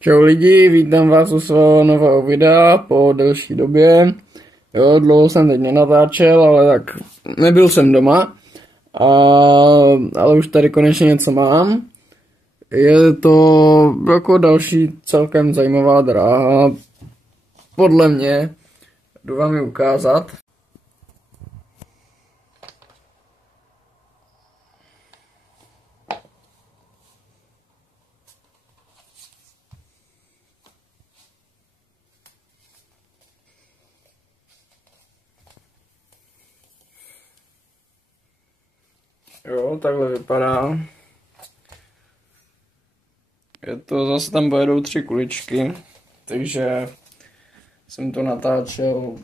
Čau lidi, vítám vás u svého nového videa po delší době. Jo, dlouho jsem teď nenatáčel, ale tak nebyl jsem doma. Ale už tady konečně něco mám. Je to jako další celkem zajímavá dráha. Podle mě. Jdu vám ji ukázat. Jo, takhle vypadá. Je to, zase tam pojedou 3 kuličky, takže jsem to natáčel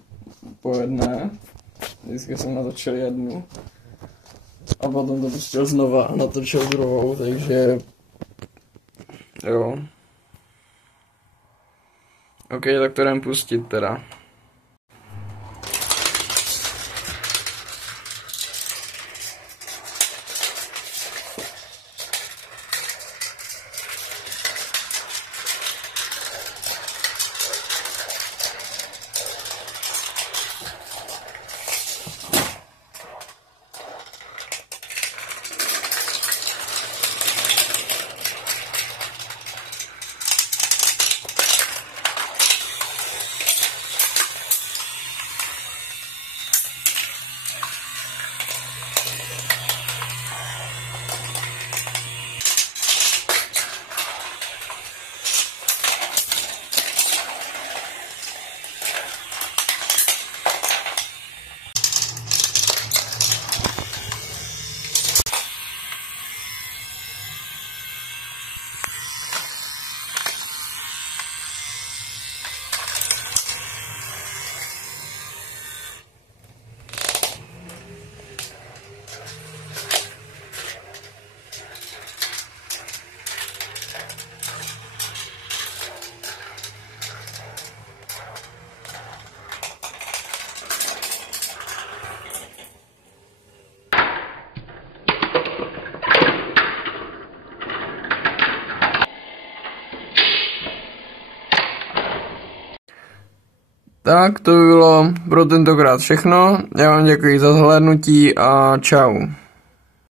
po jedné. Vždycky jsem natočil jednu. A potom to pustil znova a natočil druhou, takže jo. OK, tak to jdem pustit teda. Tak to by bylo pro tentokrát všechno. Já vám děkuji za zhlédnutí a čau.